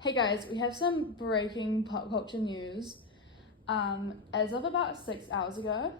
Hey guys, we have some breaking pop culture news. As of about 6 hours ago,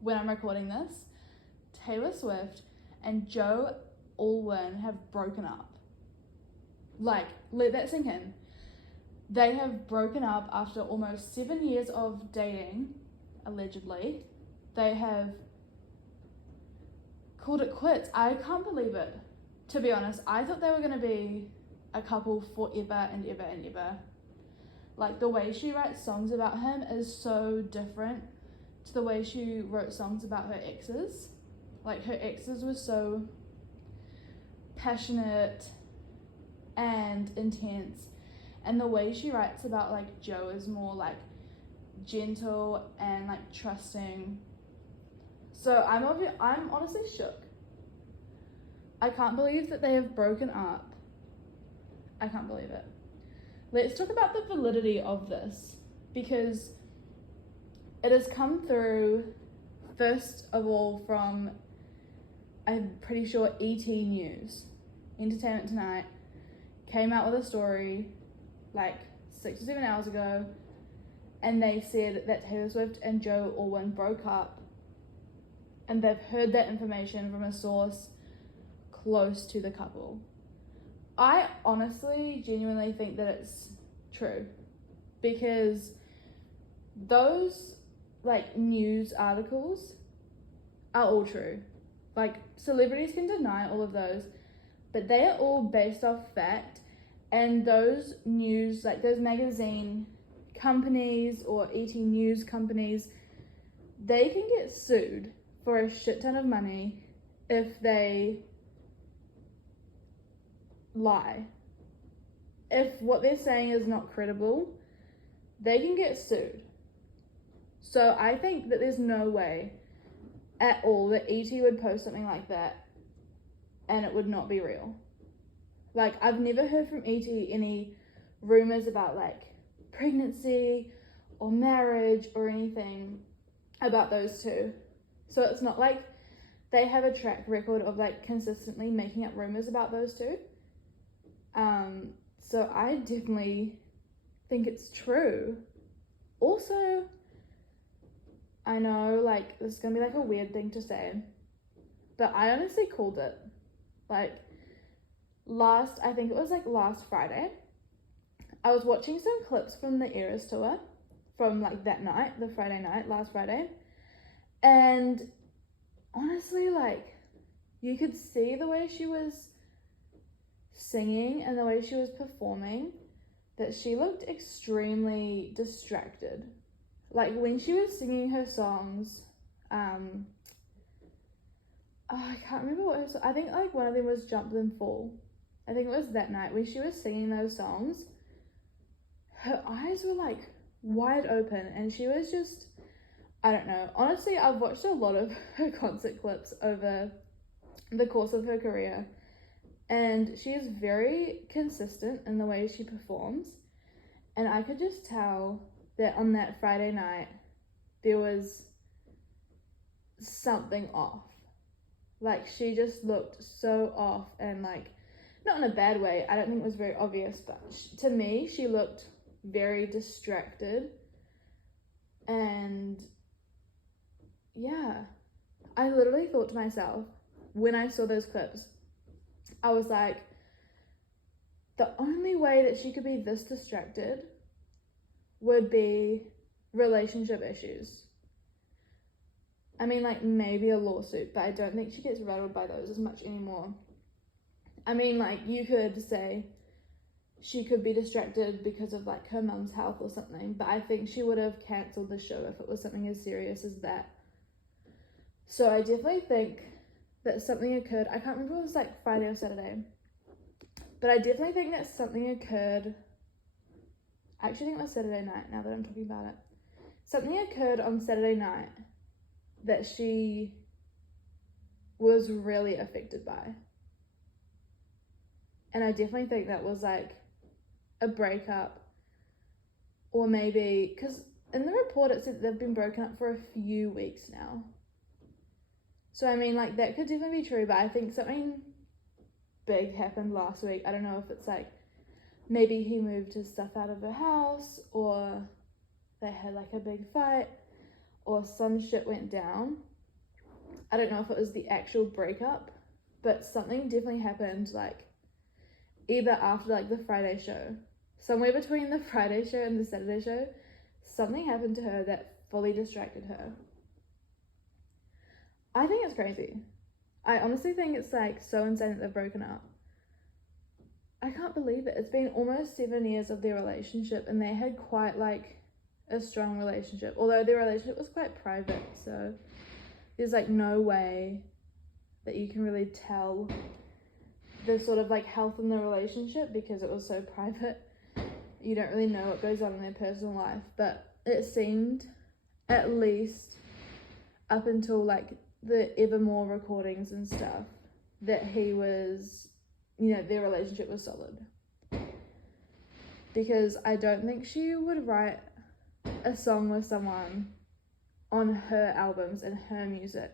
when I'm recording this, Taylor Swift and Joe Alwyn have broken up. Like, let that sink in. They have broken up after almost 7 years of dating, allegedly. They have called it quits. I can't believe it. To be honest, I thought they were going to be a couple forever and ever and ever. Like, the way she writes songs about him is so different to the way she wrote songs about her exes. Like, her exes were so passionate and intense, and the way she writes about like Joe is more like gentle and like trusting. So I'm honestly shook. I can't believe that they have broken up. I can't believe it. Let's talk about the validity of this, because it has come through, first of all, from, I'm pretty sure, ET News, Entertainment Tonight, came out with a story like 6 or 7 hours ago, and they said that Taylor Swift and Joe Alwyn broke up, and they've heard that information from a source close to the couple. I honestly, genuinely think that it's true, because those like news articles are all true. Like, celebrities can deny all of those, but they are all based off fact. And those news, like those magazine companies or ET News companies, they can get sued for a shit ton of money if they lie. If what they're saying is not credible, they can get sued. So I think that there's no way at all that ET would post something like that and it would not be real. Like, I've never heard from ET any rumors about like pregnancy or marriage or anything about those two. So it's not like they have a track record of like consistently making up rumors about those two. So I definitely think it's true. Also, I know like this is gonna be like a weird thing to say, but I honestly called it. Like, I think it was like last Friday, I was watching some clips from the Eras tour from like that night, the Friday night, last Friday, and honestly, like, you could see the way she was singing and the way she was performing that she looked extremely distracted. Like, when she was singing her songs, I can't remember what her song, I think like one of them was Jump Then Fall. I think it was that night when she was singing those songs, her eyes were like wide open and she was just, I don't know. Honestly, I've watched a lot of her concert clips over the course of her career, and she is very consistent in the way she performs. And I could just tell that on that Friday night, there was something off. Like, she just looked so off, and like, not in a bad way. I don't think it was very obvious, but to me, she looked very distracted. And yeah, I literally thought to myself, when I saw those clips, I was like, the only way that she could be this distracted would be relationship issues. I mean, like, maybe a lawsuit, but I don't think she gets rattled by those as much anymore. I mean, like, you could say she could be distracted because of like her mum's health or something, but I think she would have cancelled the show if it was something as serious as that. So I definitely think that something occurred. I can't remember if it was like Friday or Saturday, but I definitely think that something occurred. I actually think it was Saturday night, now that I'm talking about it. Something occurred on Saturday night that she was really affected by. And I definitely think that was like a breakup, or maybe, because in the report it said they've been broken up for a few weeks now. So I mean, like, that could definitely be true, but I think something big happened last week. I don't know if it's like maybe he moved his stuff out of her house, or they had like a big fight, or some shit went down. I don't know if it was the actual breakup, but something definitely happened, like either after like the Friday show, somewhere between the Friday show and the Saturday show, something happened to her that fully distracted her. I think it's crazy. I honestly think it's like so insane that they've broken up. I can't believe it. It's been almost 7 years of their relationship, and they had quite like a strong relationship, although their relationship was quite private, so there's like no way that you can really tell the sort of like health in the relationship because it was so private. You don't really know what goes on in their personal life, but it seemed, at least up until like the Evermore recordings and stuff, that he was, you know, their relationship was solid. Because I don't think she would write a song with someone on her albums and her music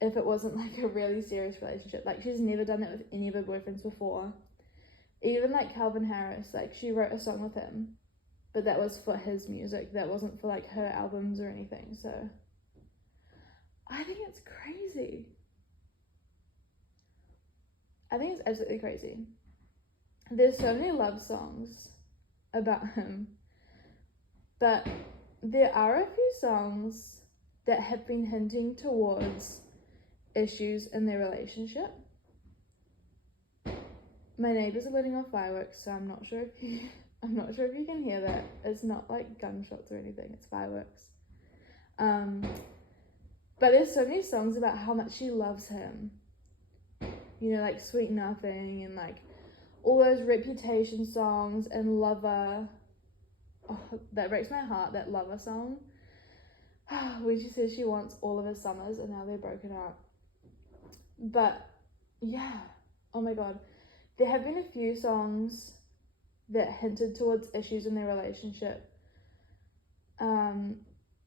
if it wasn't like a really serious relationship. Like, she's never done that with any of her boyfriends before. Even like Calvin Harris, like she wrote a song with him, but that was for his music, that wasn't for like her albums or anything. So I think it's crazy. I think it's absolutely crazy. There's so many love songs about him, but there are a few songs that have been hinting towards issues in their relationship. My neighbours are letting off fireworks, so I'm not sure if you can hear that. It's not like gunshots or anything, it's fireworks. But there's so many songs about how much she loves him. You know, like Sweet Nothing and like all those Reputation songs and Lover. Oh, that breaks my heart, that Lover song. When she says she wants all of his summers and now they're broken up. But yeah, oh my god. There have been a few songs that hinted towards issues in their relationship.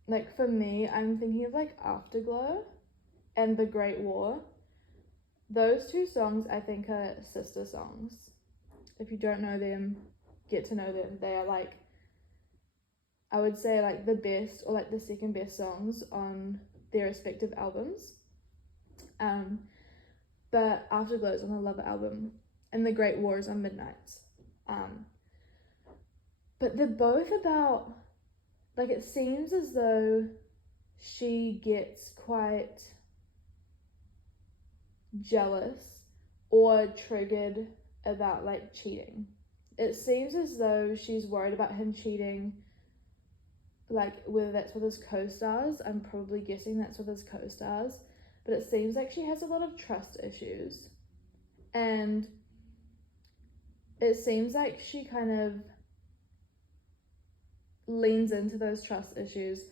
Like for me, I'm thinking of like Afterglow and The Great War. Those two songs I think are sister songs. If you don't know them, get to know them. They are like, I would say like the best or like the second best songs on their respective albums. But Afterglow is on the Lover album and The Great War is on Midnights. But they're both about, like, it seems as though she gets quite jealous or triggered about like cheating. It seems as though she's worried about him cheating, like whether that's with his co-stars. I'm probably guessing that's with his co-stars, but it seems like she has a lot of trust issues, and it seems like she kind of leans into those trust issues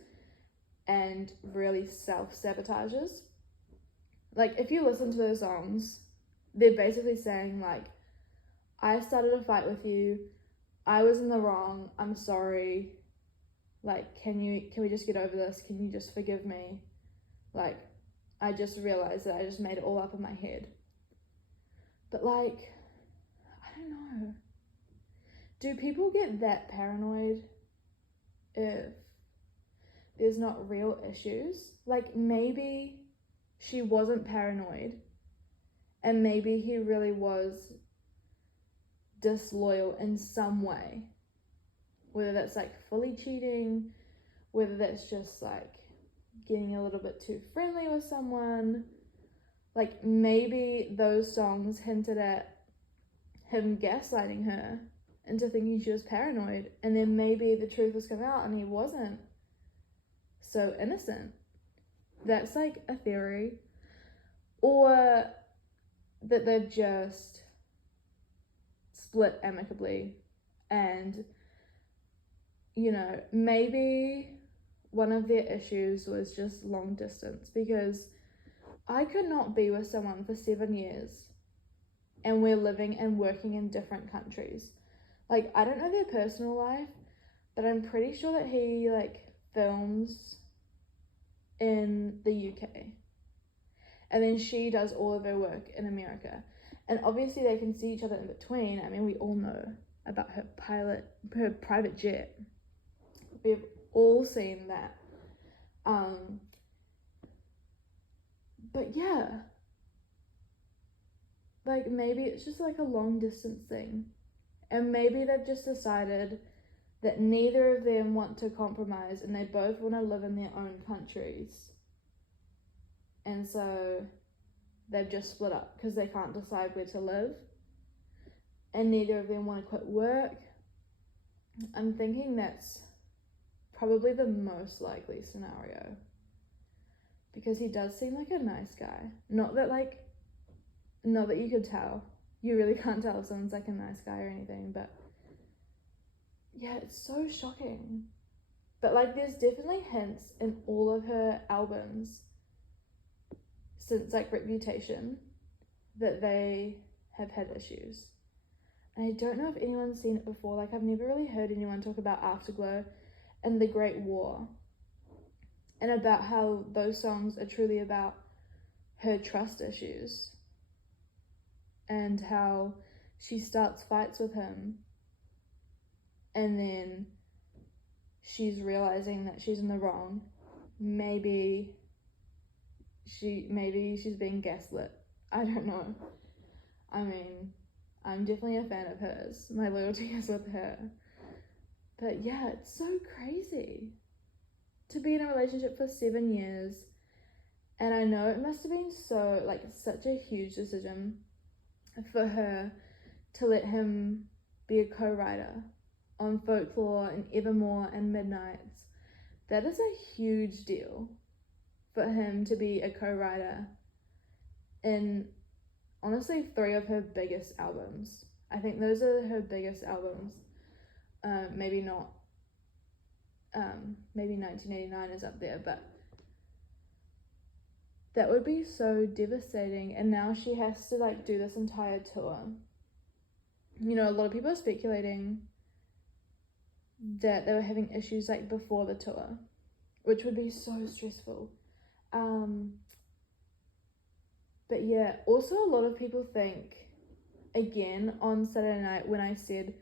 and really self-sabotages. Like, if you listen to those songs, they're basically saying like, I started a fight with you, I was in the wrong, I'm sorry, like, can we just get over this, can you just forgive me, like, I just realized that I just made it all up in my head. But like, I don't know, do people get that paranoid if there's not real issues? Like, maybe she wasn't paranoid and maybe he really was disloyal in some way, whether that's like fully cheating, whether that's just like getting a little bit too friendly with someone. Like, maybe those songs hinted at him gaslighting her into thinking she was paranoid, and then maybe the truth was come out and he wasn't so innocent. That's like a theory. Or that they've just split amicably, and, you know, maybe one of their issues was just long distance, because I could not be with someone for 7 years and we're living and working in different countries. Like, I don't know their personal life, but I'm pretty sure that he like films in the UK and then she does all of her work in America. And obviously they can see each other in between. I mean, we all know about her private jet. We've all seen that. But yeah, like maybe it's just like a long distance thing. And maybe they've just decided that neither of them want to compromise and they both want to live in their own countries. And so they've just split up because they can't decide where to live. And neither of them want to quit work. I'm thinking that's probably the most likely scenario. Because he does seem like a nice guy. Not that you could tell. You really can't tell if someone's like a nice guy or anything, but yeah, it's so shocking. But like there's definitely hints in all of her albums since like Reputation that they have had issues. And I don't know if anyone's seen it before. Like I've never really heard anyone talk about Afterglow and The Great War and about how those songs are truly about her trust issues and how she starts fights with him and then she's realizing that she's in the wrong. Maybe she's being gaslit. I don't know. I mean, I'm definitely a fan of hers. My loyalty is with her. But yeah, it's so crazy to be in a relationship for 7 years. And I know it must have been such a huge decision for her to let him be a co-writer on Folklore and Evermore and Midnights. That is a huge deal for him to be a co-writer in honestly 3 of her biggest albums. I think those are her biggest albums. Maybe not. Maybe 1989 is up there, but that would be so devastating. And now she has to like do this entire tour. You know, a lot of people are speculating that they were having issues like before the tour, which would be so stressful. But yeah, also a lot of people think, again, on Saturday night when I said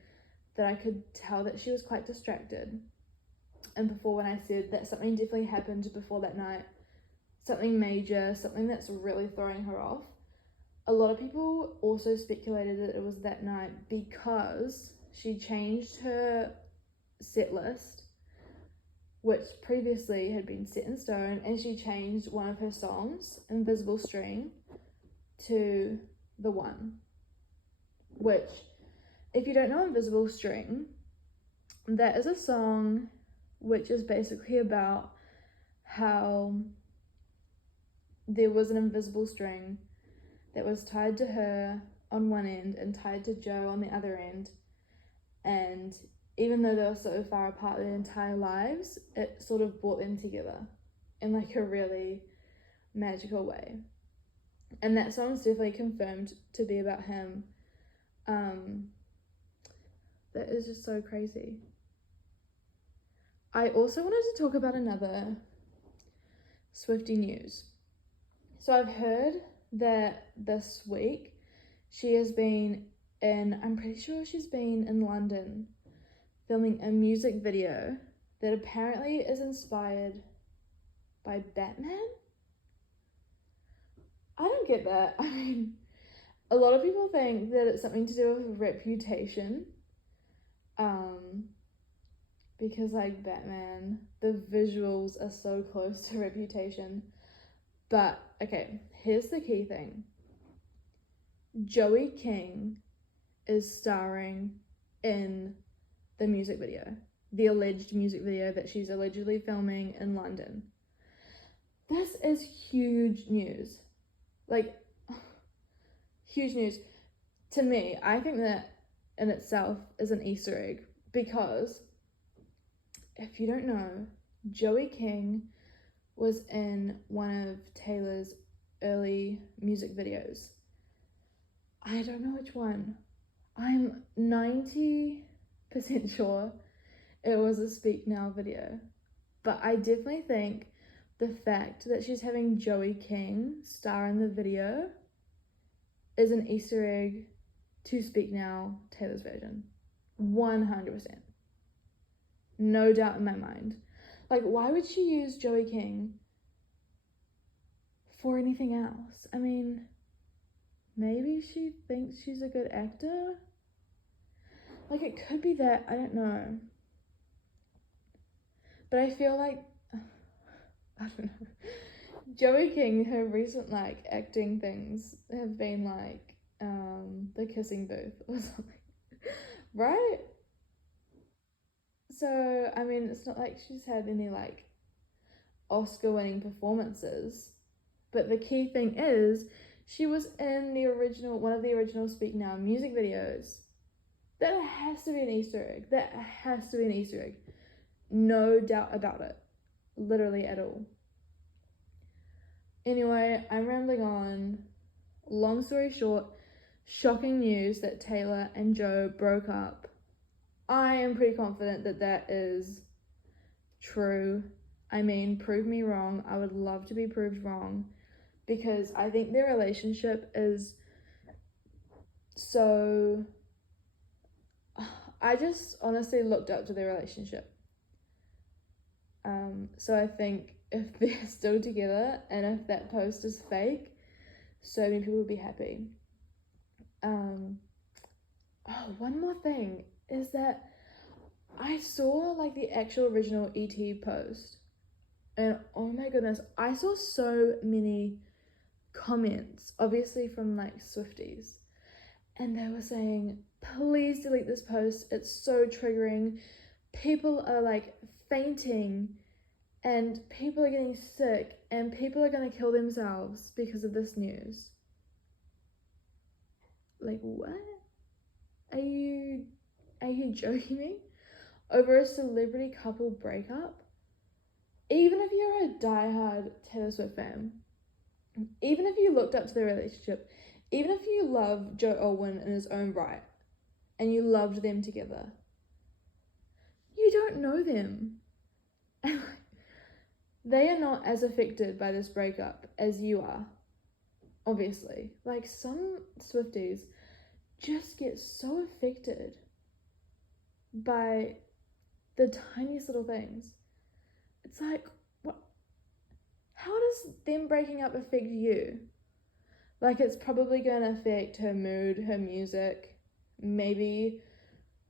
that I could tell that she was quite distracted, and before when I said that something definitely happened before that night, something major, something that's really throwing her off, a lot of people also speculated that it was that night because she changed her set list, which previously had been set in stone, and she changed one of her songs, Invisible String, to The One, which, if you don't know Invisible String, that is a song which is basically about how there was an invisible string that was tied to her on one end and tied to Joe on the other end, and even though they were so far apart their entire lives, it sort of brought them together in like a really magical way. And that song's definitely confirmed to be about him. That is just so crazy. I also wanted to talk about another Swiftie news. So I've heard that this week she has been I'm pretty sure she's been in London filming a music video that apparently is inspired by Batman. I don't get that. I mean, a lot of people think that it's something to do with Reputation. Because like Batman, the visuals are so close to Reputation. But okay, here's the key thing. Joey King is starring in the music video, the alleged music video that she's allegedly filming in London. This is huge news. Like, huge news. To me, I think that in itself is an Easter egg, because if you don't know, Joey King was in one of Taylor's early music videos. I don't know which one. I'm 90% sure it was a Speak Now video. But I definitely think the fact that she's having Joey King star in the video is an Easter egg to Speak Now, Taylor's version. 100%. No doubt in my mind. Like, why would she use Joey King for anything else? I mean, maybe she thinks she's a good actor? Like, it could be that, I don't know. But I feel like, I don't know. Joey King, her recent, like, acting things have been, like, The Kissing Booth or something. Right? So, I mean, it's not like she's had any, like, Oscar-winning performances. But the key thing is, she was in one of the original Speak Now music videos. That has to be an Easter egg. That has to be an Easter egg. No doubt about it. Literally at all. Anyway, I'm rambling on. Long story short, shocking news that Taylor and Joe broke up. I am pretty confident that that is true. I mean, prove me wrong. I would love to be proved wrong, because I think their relationship is so... I just honestly looked up to their relationship. So I think if they're still together and if that post is fake, so many people would be happy. One more thing is that I saw like the actual original ET post, and oh my goodness, I saw so many comments, obviously from like Swifties, and they were saying, please delete this post, it's so triggering, people are like fainting and people are getting sick and people are gonna kill themselves because of this news. Like, what? Are you joking me? Over a celebrity couple breakup? Even if you're a diehard Taylor Swift fan, even if you looked up to their relationship, even if you love Joe Alwyn in his own right, and you loved them together, you don't know them. And they are not as affected by this breakup as you are, obviously. Like, some Swifties just get so affected by the tiniest little things. It's like, what? How does them breaking up affect you? Like, it's probably going to affect her mood, her music, maybe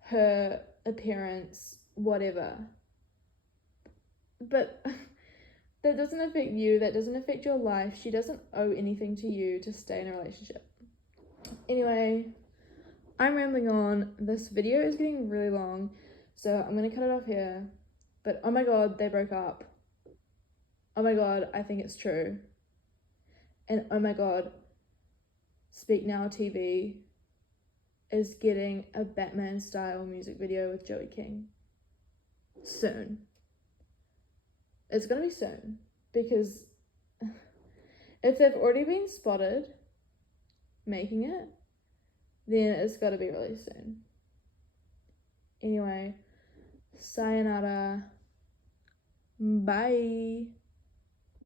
her appearance, whatever. But that doesn't affect you, that doesn't affect your life. She doesn't owe anything to you to stay in a relationship. Anyway, I'm rambling on. This video is getting really long, so I'm going to cut it off here. But oh my god, they broke up. Oh my god, I think it's true. And oh my god, Speak Now TV is getting a Batman style music video with Joey King soon. It's gonna be soon, because if they've already been spotted making it, then it's gotta be really soon. Anyway, sayonara, bye.